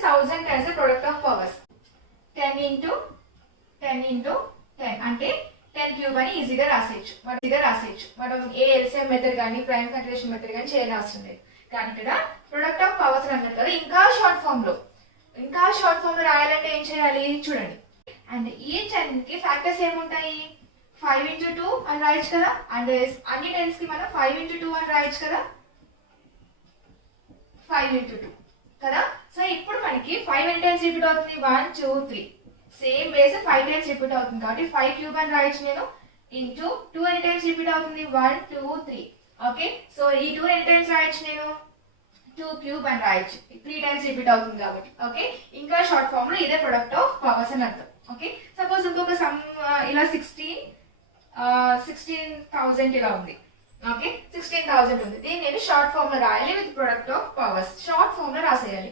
this 1000 as a product of powers. 10 into 10 అంటే 10 cube అని ఈజీగా రాసేయచ్చు. మనం ఏ ఎల్సిఎం మెథడ్ కానీ ప్రైమ్ కంట్రిబ్యూషన్ మెథడ్ కానీ చేయని అవసరం లేదు. కానీ ఇక్కడ ప్రొడక్ట్ ఆఫ్ పవర్స్ అని అన్నారు కదా, ఇంకా షార్ట్ ఫామ్ లో రాయాలంటే ఏం చేయాలి చూడండి. అండ్ ఈచ్ అన్నిటికి ఫ్యాక్టర్స్ ఏముంటాయి, 5 into 2 అని రాయొచ్చు కదా. అండ్ అన్ని టెన్స్ కి మనం 5 into 2 అని రాయొచ్చు కదా, 5 into 2 కదా. సో ఇప్పుడు మనకి 5 ఎన్ని టైమ్స్ రిపీట్ అవుతుంది, 1 2 3. సేమ్ బేస్ 5 టైమ్స్ రిపీట్ అవుతుంది కాబట్టి 5 క్యూబ్ అని రాయొచ్చు నేను. ఇంటూ 2 ఎన్ని టైమ్స్ రిపీట్ అవుతుంది, 1 2 3. ఓకే, సో ఈ 2 ఎన్ని టైమ్స్ రాయొచ్చు నేను, 2 క్యూబ్ అని రాయొచ్చు, 3 టైమ్స్ రిపీట్ అవుతుంది కాబట్టి. ఓకే, ఇంకా షార్ట్ ఫామ్ లో ఇదే ప్రొడక్ట్ ఆఫ్ పవర్స్ అని అర్థం. ఓకే, సపోజ్ ఇంకొక సమ్ ఇలా 16,000 ఇలా ఉంది. ఓకే, 16,000 ఉంది. దీన్ని నేను షార్ట్ ఫామ్ లో రాయాలి with product of powers. Short form లో రాసేయాలి.